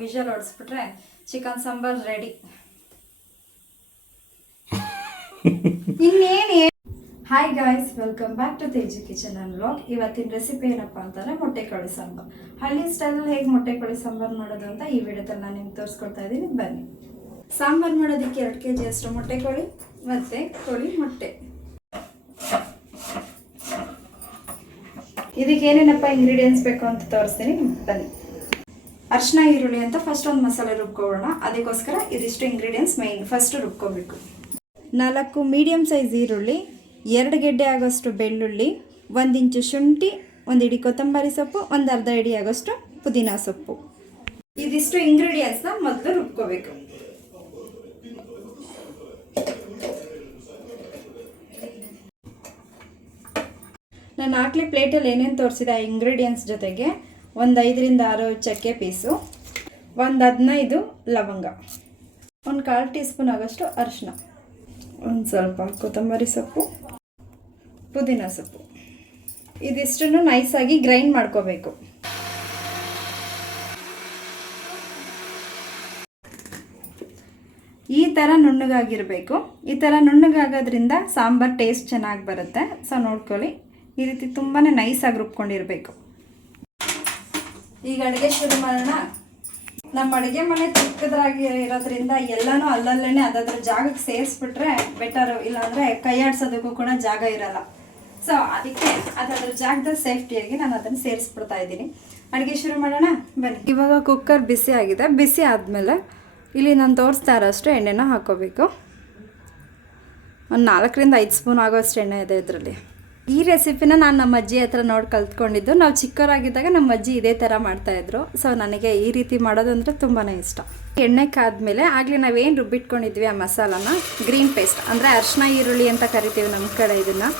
Whistle ಹೊಡಿಸ್ಬಿಟ್ರೆ chicken sambar ready. ಇನ್ನೇನು. Hi guys, welcome back to Teju kitchen and vlog. ಇವತ್ತಿನ recipe ಏನಪ್ಪ ಅಂತಂದರೆ ಮೊಟ್ಟೆಕಾಳು ಸಾಂಬಾರು. ಹಳ್ಳಿ ಸ್ಟೈಲಲ್ಲಿ ಹೇಗೆ ಮೊಟ್ಟೆಕಾಳು ಸಾಂಬಾರು ಮಾಡೋದು ಅಂತ ಈ ವಿಡಿಯೋದಲ್ಲಿ ನಾನು ನಿಮ್ಗೆ ತೋರಿಸ್ಕೊಡ್ತಾ ಇದ್ದೀನಿ. ಬನ್ನಿ. ಸಾಂಬಾರು ಮಾಡೋದಕ್ಕೆ 2 kg ಅಷ್ಟು ಮೊಟ್ಟೆಕಾಳು ಮತ್ತು ಕೋಳಿ ಮೊಟ್ಟೆ. ಇದಕ್ಕೆ ಏನೇನಪ್ಪ ಇಂಗ್ರೀಡಿಯೆಂಟ್ಸ್ ಬೇಕು ಅಂತ ತೋರಿಸ್ತೀನಿ, ಬನ್ನಿ. ಅರಿಶಿನ, ಈರುಳ್ಳಿ ಅಂತ ಫಸ್ಟ್ ಒಂದು ಮಸಾಲೆ ರುಬ್ಕೊಳ್ಳೋಣ. ಅದಕ್ಕೋಸ್ಕರ ಇದಿಷ್ಟು ಇಂಗ್ರೀಡಿಯೆಂಟ್ಸ್ ಮೇಯ್ನ್. ಫಸ್ಟ್ ರುಬ್ಕೋಬೇಕು. 4 ಮೀಡಿಯಮ್ ಸೈಜ್ ಈರುಳ್ಳಿ, 2 ಗೆಡ್ಡೆ ಆಗೋಷ್ಟು ಬೆಳ್ಳುಳ್ಳಿ, 1 ಇಂಚು ಶುಂಠಿ, 1 ಹಿಡಿ ಕೊತ್ತಂಬರಿ ಸೊಪ್ಪು, 1 ಅರ್ಧ ಹಿಡಿ ಆಗೋಷ್ಟು ಪುದೀನ ಸೊಪ್ಪು. ಇದಿಷ್ಟು ಇಂಗ್ರೀಡಿಯೆಂಟ್ಸ್ನ ಮೊದಲು ರುಬ್ಕೋಬೇಕು. ನಾನು ಹಾಕ್ಲಿ ಪ್ಲೇಟಲ್ಲಿ ಏನೇನು ತೋರಿಸಿದೆ ಆ ಇಂಗ್ರೀಡಿಯೆಂಟ್ಸ್ ಜೊತೆಗೆ 1 5 ರಿಂದ 6 ಚಕ್ಕೆ ಪೀಸು, 1 15 ಲವಂಗ, 1 1/4 ಟೀ ಸ್ಪೂನ್ ಆಗೋಷ್ಟು ಅರಿಶಿನ, 1 ಸ್ವಲ್ಪ ಕೊತ್ತಂಬರಿ ಸೊಪ್ಪು, ಪುದೀನ ಸೊಪ್ಪು. ಇದಿಷ್ಟನ್ನು ನೈಸಾಗಿ ಗ್ರೈಂಡ್ ಮಾಡ್ಕೋಬೇಕು. ಈ ಥರ ನುಣ್ಣಗಾಗಿರಬೇಕು. ಈ ಥರ ನುಣ್ಣಗಾಗೋದ್ರಿಂದ ಸಾಂಬಾರು ಟೇಸ್ಟ್ ಚೆನ್ನಾಗಿ ಬರುತ್ತೆ. ಸೊ ನೋಡ್ಕೊಳ್ಳಿ, ಈ ರೀತಿ ತುಂಬಾ ನೈಸಾಗಿ ರುಬ್ಕೊಂಡಿರಬೇಕು. ಈಗ ಅಡುಗೆ ಶುರು ಮಾಡೋಣ. ನಮ್ಮ ಅಡುಗೆ ಮನೆ ಚಿಕ್ಕದಾಗಿ ಇರೋದ್ರಿಂದ ಎಲ್ಲನೂ ಅಲ್ಲಲ್ಲೇ ಅದಾದ್ರ ಜಾಗಕ್ಕೆ ಸೇರಿಸ್ಬಿಟ್ರೆ ಬೆಟರು. ಇಲ್ಲಾಂದರೆ ಕೈ ಆಡ್ಸೋದಕ್ಕೂ ಕೂಡ ಜಾಗ ಇರಲ್ಲ. ಸೊ ಅದಕ್ಕೆ ಅದಾದ್ರ ಜಾಗದಲ್ಲಿ ಸೇಫ್ಟಿಯಾಗಿ ನಾನು ಅದನ್ನು ಸೇರಿಸ್ಬಿಡ್ತಾ ಇದ್ದೀನಿ. ಅಡುಗೆ ಶುರು ಮಾಡೋಣ, ಬನ್ನಿ. ಇವಾಗ ಕುಕ್ಕರ್ ಬಿಸಿ ಆಗಿದೆ. ಬಿಸಿ ಆದಮೇಲೆ ಇಲ್ಲಿ ನಾನು ತೋರಿಸ್ತಾ ಇರೋಷ್ಟು ಎಣ್ಣೆನ ಹಾಕ್ಕೋಬೇಕು. ಒಂದು 4 ರಿಂದ 5 ಸ್ಪೂನ್ ಆಗೋಷ್ಟು ಎಣ್ಣೆ ಇದೆ ಇದರಲ್ಲಿ. ಈ ರೆಸಿಪಿನ ನಾನು ನಮ್ಮ ಅಜ್ಜಿ ಹತ್ರ ನೋಡಿ ಕಲ್ತ್ಕೊಂಡಿದ್ದು. ನಾವು ಚಿಕ್ಕವರಾಗಿದ್ದಾಗ ನಮ್ಮ ಅಜ್ಜಿ ಇದೇ ಥರ ಮಾಡ್ತಾಯಿದ್ರು. ಸೊ ನನಗೆ ಈ ರೀತಿ ಮಾಡೋದು ಅಂದರೆ ತುಂಬಾ ಇಷ್ಟ. ಎಣ್ಣೆ ಕಾದ್ಮೇಲೆ ಆಗಲೇ ನಾವೇನು ರುಬ್ಬಿಟ್ಕೊಂಡಿದ್ವಿ ಆ ಮಸಾಲಾನ, ಗ್ರೀನ್ ಪೇಸ್ಟ್ ಅಂದರೆ ಅರಿಶಿನ ಈರುಳ್ಳಿ ಅಂತ ಕರಿತೀವಿ ನಮ್ಮ ಕಡೆ ಇದನ್ನು,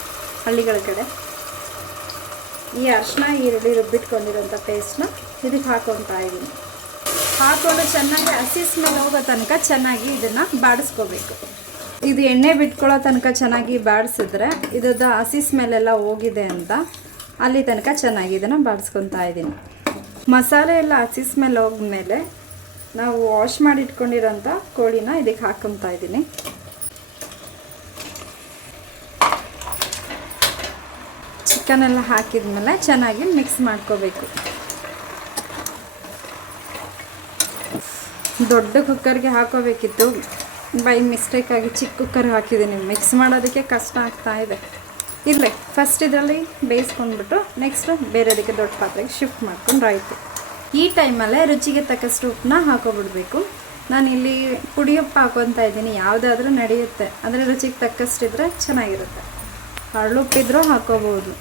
ಹಳ್ಳಿಗಳ ಕಡೆ. ಈ ಅರಿಶಿನ ಈರುಳ್ಳಿ ರುಬ್ಬಿಟ್ಕೊಂಡಿರೋಂಥ ಪೇಸ್ಟ್ನ ಇದಕ್ಕೆ ಹಾಕೊತಾ ಇದ್ದೀನಿ. ಹಾಕ್ಕೊಂಡು ಚೆನ್ನಾಗಿ ಹಸಿ ಸ್ಮೆಲ್ ಹೋಗೋ ತನಕ ಚೆನ್ನಾಗಿ ಇದನ್ನು ಬಾಡಿಸ್ಕೋಬೇಕು. ಇದು ಎಣ್ಣೆ ಬಿಟ್ಕೊಳ್ಳೋ ತನಕ ಚೆನ್ನಾಗಿ ಬಾಡಿಸಿದ್ರೆ ಇದ್ರದ್ದು ಹಸಿ ಸ್ಮೆಲ್ಲೆಲ್ಲ ಹೋಗಿದೆ ಅಂತ ಅಲ್ಲಿ ತನಕ ಚೆನ್ನಾಗಿ ಇದನ್ನು ಬಾಡಿಸ್ಕೊತಾ ಇದ್ದೀನಿ. ಮಸಾಲೆ ಎಲ್ಲ ಹಸಿ ಸ್ಮೆಲ್ ಹೋದ್ಮೇಲೆ ನಾವು ವಾಶ್ ಮಾಡಿ ಇಟ್ಕೊಂಡಿರೋಂಥ ಕೋಳಿನ ಇದಕ್ಕೆ ಹಾಕ್ಕೊತಾ ಇದ್ದೀನಿ. ಚಿಕನೆಲ್ಲ ಹಾಕಿದ್ಮೇಲೆ ಚೆನ್ನಾಗಿ ಮಿಕ್ಸ್ ಮಾಡ್ಕೋಬೇಕು. ದೊಡ್ಡ ಕುಕ್ಕರ್ಗೆ ಹಾಕೋಬೇಕಿತ್ತು, ಬೈ ಮಿಸ್ಟೇಕಾಗಿ ಚಿಕ್ಕ ಕುಕ್ಕರ್ ಹಾಕಿದ್ದೀನಿ. ಮಿಕ್ಸ್ ಮಾಡೋದಕ್ಕೆ ಕಷ್ಟ ಆಗ್ತಾ ಇದೆ. ಇರಲಿ, ಫಸ್ಟ್ ಇದರಲ್ಲಿ ಬೇಯಿಸ್ಕೊಂಡ್ಬಿಟ್ಟು ನೆಕ್ಸ್ಟು ಬೇರೆದಕ್ಕೆ ದೊಡ್ಡ ಪಾತ್ರೆಗೆ ಶಿಫ್ಟ್ ಮಾಡ್ಕೊಂಡ್ರೆ ಆಯಿತು. ಈ ಟೈಮಲ್ಲೇ ರುಚಿಗೆ ತಕ್ಕಷ್ಟು ಉಪ್ಪನ್ನ ಹಾಕೋಬಿಡ್ಬೇಕು. ನಾನಿಲ್ಲಿ ಪುಡಿ ಉಪ್ಪು ಹಾಕೊತಾ ಇದ್ದೀನಿ. ಯಾವುದಾದ್ರೂ ನಡೆಯುತ್ತೆ, ಆದರೆ ರುಚಿಗೆ ತಕ್ಕಷ್ಟಿದ್ರೆ ಚೆನ್ನಾಗಿರುತ್ತೆ. ಹರಳುಪ್ಪಿದ್ರೂ ಹಾಕೋಬೋದು.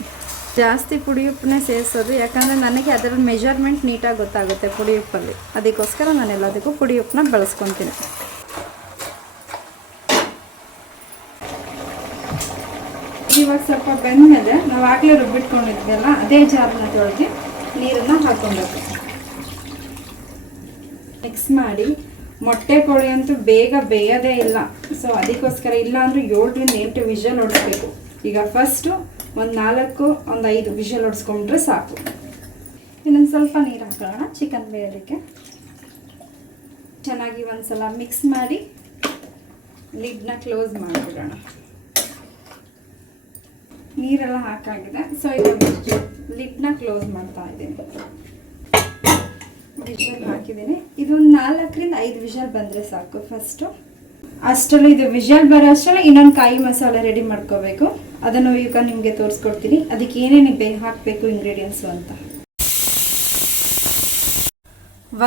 ಜಾಸ್ತಿ ಪುಡಿ ಉಪ್ಪನ್ನೇ ಸೇರಿಸೋದು, ಯಾಕಂದರೆ ನನಗೆ ಅದರ ಮೆಜರ್ಮೆಂಟ್ ನೀಟಾಗಿ ಗೊತ್ತಾಗುತ್ತೆ ಪುಡಿ ಉಪ್ಪಲ್ಲಿ. ಅದಕ್ಕೋಸ್ಕರ ನಾನು ಎಲ್ಲದಕ್ಕೂ ಪುಡಿ ಉಪ್ಪನ್ನ ಬಳಸ್ಕೊತೀನಿ. ಇವಾಗ ಸ್ವಲ್ಪ ಬೆಂದಮೇಲೆ ನಾವು ಆಗಲೇ ರುಬ್ಬಿಟ್ಕೊಂಡಿದ್ವಲ್ಲ ಅದೇ ಜಾರನ್ನ ತೊಳೆದು ನೀರನ್ನು ಹಾಕ್ಕೊಬೇಕು. ಮಿಕ್ಸ್ ಮಾಡಿ. ಮೊಟ್ಟೆ ಕೋಳಿ ಅಂತೂ ಬೇಗ ಬೇಯೋದೇ ಇಲ್ಲ. ಸೊ ಅದಕ್ಕೋಸ್ಕರ ಇಲ್ಲ ಅಂದರೆ 7 ರಿಂದ 8 ವಿಷಲ್ ಹೊಡಿಸ್ಬೇಕು. ಈಗ ಫಸ್ಟು ಒಂದು 4 ಒಂದು 5 ವಿಷಲ್ ಹೊಡಿಸ್ಕೊಂಡ್ರೆ ಸಾಕು. ಇನ್ನೊಂದು ಸ್ವಲ್ಪ ನೀರು ಹಾಕೋಣ ಚಿಕನ್ ಬೇಯೋದಕ್ಕೆ. ಚೆನ್ನಾಗಿ ಒಂದು ಸಲ ಮಿಕ್ಸ್ ಮಾಡಿ ಲಿಡ್ನ ಕ್ಲೋಸ್ ಮಾಡಿಬಿಡೋಣ. ನೀರೆಲ್ಲ ಹಾಕಾಗಿದೆ. ಸೊ ಇವಾಗ ಲಿಡ್ನ ಕ್ಲೋಸ್ ಮಾಡ್ತಾ ಇದ್ದೀನಿ. ವಿಷಲ್ ಹಾಕಿದ್ದೀನಿ. ಇದೊಂದು 4 ರಿಂದ 5 ವಿಷಲ್ ಬಂದರೆ ಸಾಕು. ಫಸ್ಟು ಅಷ್ಟರಲ್ಲಿ ಇದು ವಿಷಲ್ ಬರೋ ಅಷ್ಟರಲ್ಲಿ ಇನ್ನೊಂದು ಕಾಯಿ ಮಸಾಲೆ ರೆಡಿ ಮಾಡ್ಕೋಬೇಕು. ಅದನ್ನು ಈಗ ನಿಮಗೆ ತೋರಿಸ್ಕೊಡ್ತೀನಿ. ಅದಕ್ಕೆ ಏನೇನು ಹಾಕಬೇಕು ಇಂಗ್ರೀಡಿಯೆಂಟ್ಸು ಅಂತ.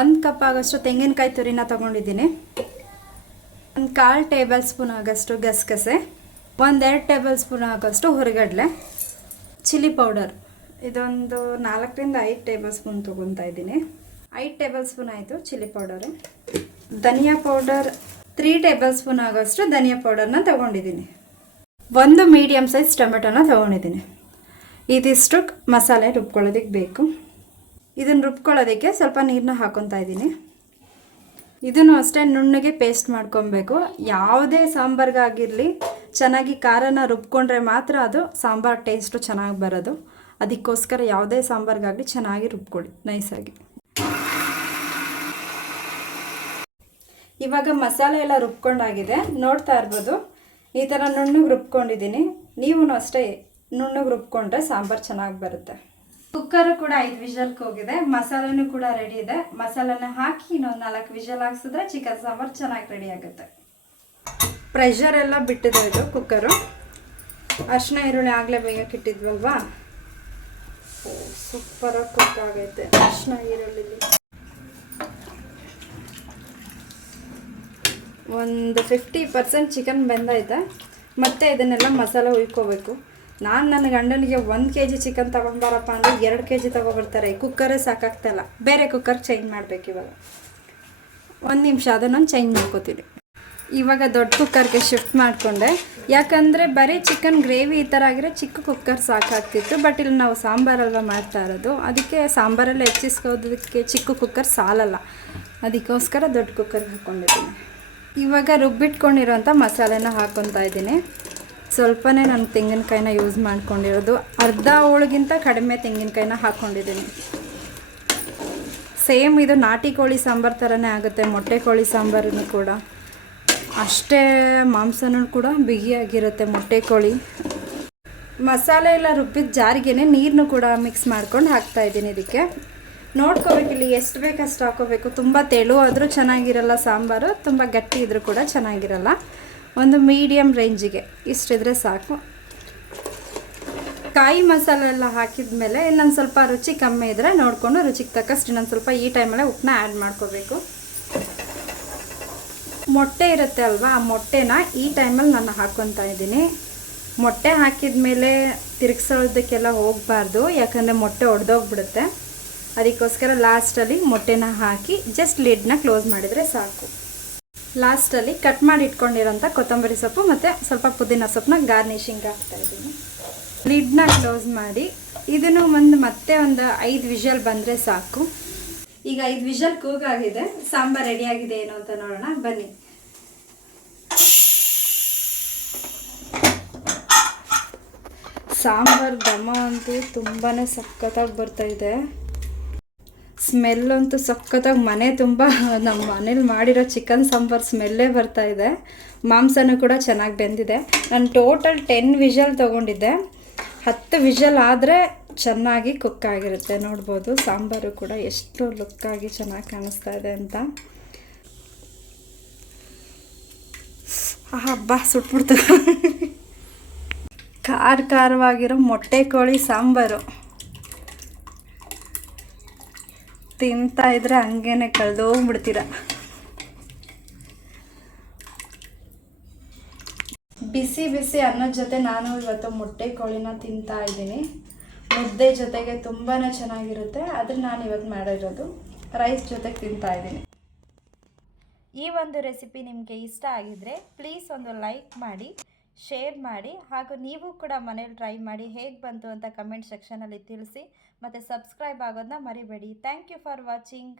1 ಕಪ್ ಆಗೋಷ್ಟು ತೆಂಗಿನಕಾಯಿ ತುರಿನ ತೊಗೊಂಡಿದ್ದೀನಿ. 1 1/4 ಟೇಬಲ್ ಸ್ಪೂನ್ ಆಗೋಷ್ಟು ಗಸಗಸೆ, 1 2 ಟೇಬಲ್ ಸ್ಪೂನ್ ಆಗೋಷ್ಟು ಹುರಿಗಡಲೆ, ಚಿಲ್ಲಿ ಪೌಡರ್ ಇದೊಂದು 4 ರಿಂದ 5 ಟೇಬಲ್ ಸ್ಪೂನ್ ತೊಗೊತಾ ಇದ್ದೀನಿ. 5 ಟೇಬಲ್ ಸ್ಪೂನ್ ಆಯಿತು ಚಿಲ್ಲಿ ಪೌಡರು. ಧನಿಯಾ ಪೌಡರ್ 3 ಟೇಬಲ್ ಸ್ಪೂನ್ ಆಗೋಷ್ಟು ಧನಿಯಾ ಪೌಡರ್ನ ತೊಗೊಂಡಿದ್ದೀನಿ. 1 ಮೀಡಿಯಮ್ ಸೈಜ್ ಟೊಮೆಟೊನ ತೊಗೊಂಡಿದ್ದೀನಿ. ಇದಿಷ್ಟು ಮಸಾಲೆ ರುಬ್ಕೊಳ್ಳೋದಕ್ಕೆ ಬೇಕು. ಇದನ್ನು ರುಬ್ಕೊಳ್ಳೋದಕ್ಕೆ ಸ್ವಲ್ಪ ನೀರನ್ನ ಹಾಕೊತಾ ಇದ್ದೀನಿ. ಇದನ್ನು ಅಷ್ಟೇ ನುಣ್ಣಗೆ ಪೇಸ್ಟ್ ಮಾಡ್ಕೊಬೇಕು. ಯಾವುದೇ ಸಾಂಬಾರ್ಗಾಗಿರಲಿ ಚೆನ್ನಾಗಿ ಖಾರನ ರುಬ್ಕೊಂಡ್ರೆ ಮಾತ್ರ ಅದು ಸಾಂಬಾರು ಟೇಸ್ಟು ಚೆನ್ನಾಗಿ ಬರೋದು. ಅದಕ್ಕೋಸ್ಕರ ಯಾವುದೇ ಸಾಂಬಾರ್ಗಾಗಲಿ ಚೆನ್ನಾಗಿ ರುಬ್ಕೊಳ್ಳಿ ನೈಸಾಗಿ. ಇವಾಗ ಮಸಾಲೆ ಎಲ್ಲ ರುಬ್ಕೊಂಡಾಗಿದೆ, ನೋಡ್ತಾ ಇರ್ಬೋದು. ಈ ಥರ ನುಣ್ಣಗೆ ರುಬ್ಕೊಂಡಿದ್ದೀನಿ. ನೀವು ಅಷ್ಟೇ ನುಣ್ಣಗೆ ರುಬ್ಕೊಂಡ್ರೆ ಸಾಂಬಾರು ಚೆನ್ನಾಗಿ ಬರುತ್ತೆ. ಕುಕ್ಕರು ಕೂಡ 5 ವಿಷಲ್ಗೆ ಹೋಗಿದೆ. ಮಸಾಲೆನೂ ಕೂಡ ರೆಡಿ ಇದೆ. ಮಸಾಲೆನ ಹಾಕಿ ಇನ್ನೊಂದು 4 ವಿಷಲ್ ಹಾಕ್ಸಿದ್ರೆ ಚಿಕನ್ ಸಾಂಬಾರು ಚೆನ್ನಾಗಿ ರೆಡಿ ಆಗುತ್ತೆ. ಪ್ರೆಷರ್ ಎಲ್ಲ ಬಿಟ್ಟಿದೆ ಇದು ಕುಕ್ಕರು. ಅರಿಶಿನ ಈರುಳ್ಳಿ ಆಗಲೇ ಬೇಯಕ್ಕೆ ಇಟ್ಟಿದ್ವಲ್ವಾ, ಸೂಪರಾಗಿ ಕುಕ್ ಆಗೈತೆ. ಅರಿಶಿನ ಈರುಳ್ಳಿ ಒಂದು 50% ಚಿಕನ್ ಬೆಂದೈತೆ. ಮತ್ತೆ ಇದನ್ನೆಲ್ಲ ಮಸಾಲೆ ಹುಯ್ಕೋಬೇಕು. ನಾನು ನನ್ನ ಗಂಡನಿಗೆ 1 kg ಚಿಕನ್ ತೊಗೊಂಡ್ಬಾರಪ್ಪ ಅಂದರೆ 2 kg ತೊಗೊಬರ್ತಾರೆ. ಕುಕ್ಕರೇ ಸಾಕಾಗ್ತಾಯಿಲ್ಲ, ಬೇರೆ ಕುಕ್ಕರ್ ಚೇಂಜ್ ಮಾಡಬೇಕು. ಇವಾಗ 1 ನಿಮಿಷ ಅದನ್ನು ಚೇಂಜ್ ಮಾಡ್ಕೋತೀನಿ. ಇವಾಗ ದೊಡ್ಡ ಕುಕ್ಕರ್ಗೆ ಶಿಫ್ಟ್ ಮಾಡಿಕೊಂಡೆ. ಯಾಕಂದರೆ ಬರೀ ಚಿಕನ್ ಗ್ರೇವಿ ಈ ಥರ ಆಗಿರೋ ಚಿಕ್ಕ ಕುಕ್ಕರ್ ಸಾಕಾಗ್ತಿತ್ತು. ಬಟ್ ಇಲ್ಲಿ ನಾವು ಸಾಂಬಾರಲ್ವ ಮಾಡ್ತಾ ಇರೋದು, ಅದಕ್ಕೆ ಸಾಂಬಾರೆಲ್ಲ ಹೆಚ್ಚಿಸ್ಕೋದಕ್ಕೆ ಚಿಕ್ಕ ಕುಕ್ಕರ್ ಸಾಲಲ್ಲ. ಅದಕ್ಕೋಸ್ಕರ ದೊಡ್ಡ ಕುಕ್ಕರ್ಗೆ ಹಾಕ್ಕೊಂಡಿದ್ದೀನಿ. ಇವಾಗ ರುಬ್ಬಿಟ್ಕೊಂಡಿರೋಂಥ ಮಸಾಲೆನ ಹಾಕ್ಕೊತಾ ಇದ್ದೀನಿ. ಸ್ವಲ್ಪನೇ ನಾನು ತೆಂಗಿನಕಾಯಿನ ಯೂಸ್ ಮಾಡ್ಕೊಂಡಿರೋದು. ಅರ್ಧ ಹೋಳಿಗಿಂತ ಕಡಿಮೆ ತೆಂಗಿನಕಾಯಿನ ಹಾಕ್ಕೊಂಡಿದ್ದೀನಿ. ಸೇಮ್ ಇದು ನಾಟಿ ಕೋಳಿ ಸಾಂಬಾರು ಥರನೇ ಆಗುತ್ತೆ. ಮೊಟ್ಟೆ ಕೋಳಿ ಸಾಂಬಾರು ಕೂಡ ಅಷ್ಟೇ, ಮಾಂಸನೂ ಕೂಡ ಬಿಗಿಯಾಗಿರುತ್ತೆ ಮೊಟ್ಟೆ ಕೋಳಿ. ಮಸಾಲೆ ಎಲ್ಲ ರುಬ್ಬಿದ ಜಾರಿಗೆ ನೀರನ್ನು ಕೂಡ ಮಿಕ್ಸ್ ಮಾಡ್ಕೊಂಡು ಹಾಕ್ತಾಯಿದ್ದೀನಿ. ಇದಕ್ಕೆ ನೋಡ್ಕೋಬೇಕು, ಇಲ್ಲಿ ಎಷ್ಟು ಬೇಕು ಅಷ್ಟು ಹಾಕೋಬೇಕು. ತುಂಬ ತೆಳು ಆದರೂ ಚೆನ್ನಾಗಿರಲ್ಲ ಸಾಂಬಾರು, ತುಂಬ ಗಟ್ಟಿ ಇದ್ರೂ ಕೂಡ ಚೆನ್ನಾಗಿರಲ್ಲ. ಒಂದು ಮೀಡಿಯಮ್ ರೇಂಜಿಗೆ ಇಷ್ಟಿದ್ರೆ ಸಾಕು. ಕಾಯಿ ಮಸಾಲೆ ಎಲ್ಲ ಹಾಕಿದ ಮೇಲೆ ಇನ್ನೊಂದು ಸ್ವಲ್ಪ ರುಚಿ ಕಮ್ಮಿ ಇದ್ದರೆ ನೋಡಿಕೊಂಡು ರುಚಿಗೆ ತಕ್ಕಷ್ಟು ಇನ್ನೊಂದು ಸ್ವಲ್ಪ ಈ ಟೈಮಲ್ಲೇ ಉಪ್ಪನ್ನ ಆ್ಯಡ್ ಮಾಡ್ಕೋಬೇಕು. ಮೊಟ್ಟೆ ಇರುತ್ತೆ ಅಲ್ವಾ, ಆ ಮೊಟ್ಟೆನ ಈ ಟೈಮಲ್ಲಿ ನಾನು ಹಾಕ್ಕೊತಾ ಇದ್ದೀನಿ. ಮೊಟ್ಟೆ ಹಾಕಿದ ಮೇಲೆ ತಿರುಗಿಸೋದಕ್ಕೆಲ್ಲ ಹೋಗಬಾರ್ದು, ಯಾಕಂದರೆ ಮೊಟ್ಟೆ ಒಡೆದೋಗ್ಬಿಡುತ್ತೆ. ಅದಕ್ಕೋಸ್ಕರ ಲಾಸ್ಟಲ್ಲಿ ಮೊಟ್ಟೆನ ಹಾಕಿ ಜಸ್ಟ್ ಲಿಡ್ನ ಕ್ಲೋಸ್ ಮಾಡಿದರೆ ಸಾಕು. ಲಾಸ್ಟಲ್ಲಿ ಕಟ್ ಮಾಡಿ ಇಟ್ಕೊಂಡಿರೋಂಥ ಕೊತ್ತಂಬರಿ ಸೊಪ್ಪು ಮತ್ತು ಸ್ವಲ್ಪ ಪುದೀನ ಸೊಪ್ಪನ್ನ ಗಾರ್ನಿಷಿಂಗ್ ಹಾಕ್ತಾಯಿದ್ದೀನಿ. ಲಿಡ್ನ ಕ್ಲೋಸ್ ಮಾಡಿ ಇದನ್ನು ಮತ್ತೆ ಒಂದು 5 ವಿಷಲ್ ಬಂದರೆ ಸಾಕು. ಈಗ 5 ವಿಷಲ್ ಕೂಗಾಗಿದೆ. ಸಾಂಬಾರು ರೆಡಿಯಾಗಿದೆ ಏನು ಅಂತ ನೋಡೋಣ ಬನ್ನಿ. ಸಾಂಬಾರು ಘಮ ಅಂತೂ ತುಂಬಾ ಸಖತ್ತಾಗಿ ಬರ್ತಾಯಿದೆ. ಸ್ಮೆಲ್ಲಂತೂ ಸಖತ್ತಾಗಿ ಮನೆ ತುಂಬ ನಮ್ಮ ಮನೇಲಿ ಮಾಡಿರೋ ಚಿಕನ್ ಸಾಂಬಾರು ಸ್ಮೆಲ್ಲೇ ಬರ್ತಾಯಿದೆ. ಮಾಂಸನೂ ಕೂಡ ಚೆನ್ನಾಗಿ ಬೆಂದಿದೆ. ನಾನು ಟೋಟಲ್ 10 ವಿಷಲ್ ತೊಗೊಂಡಿದ್ದೆ. 10 ವಿಷಲ್ ಆದರೆ ಚೆನ್ನಾಗಿ ಕುಕ್ ಆಗಿರುತ್ತೆ. ನೋಡ್ಬೋದು ಸಾಂಬಾರು ಕೂಡ ಎಷ್ಟು ಲುಕ್ಕಾಗಿ ಚೆನ್ನಾಗಿ ಕಾಣಿಸ್ತಾ ಇದೆ ಅಂತ. ಹಬ್ಬ ಸುಟ್ಬಿಡ್ತು. ಖಾರವಾಗಿರೋ ಮೊಟ್ಟೆ ಕೋಳಿ ಸಾಂಬಾರು ತಿಂತಾ ಇದ್ರೆ ಹಂಗೇನೆ ಕಳೆದೋಗ್ಬಿಡ್ತೀರ. ಬಿಸಿ ಬಿಸಿ ಅನ್ನದ ಜೊತೆ ನಾನು ಇವತ್ತು ಮೊಟ್ಟೆ ಕೋಳಿನ ತಿಂತಾ ಇದ್ದೀನಿ. ಮುದ್ದೆ ಜೊತೆಗೆ ತುಂಬಾ ಚೆನ್ನಾಗಿರುತ್ತೆ. ಆದರೆ ನಾನು ಇವತ್ತು ಮಾಡಿರೋದು ರೈಸ್ ಜೊತೆಗೆ ತಿಂತಾ ಇದ್ದೀನಿ. ಈ ಒಂದು ರೆಸಿಪಿ ನಿಮಗೆ ಇಷ್ಟ ಆಗಿದ್ರೆ ಪ್ಲೀಸ್ ಒಂದು ಲೈಕ್ ಮಾಡಿ, ಶೇರ್ ಮಾಡಿ, ಹಾಗೂ ನೀವು ಕೂಡ ಮನೇಲಿ ಟ್ರೈ ಮಾಡಿ ಹೇಗೆ ಬಂತು ಅಂತ ಕಮೆಂಟ್ ಸೆಕ್ಷನಲ್ಲಿ ತಿಳಿಸಿ. ಮತ್ತು ಸಬ್ಸ್ಕ್ರೈಬ್ ಆಗೋದನ್ನ ಮರಿಬೇಡಿ. Thank you for watching.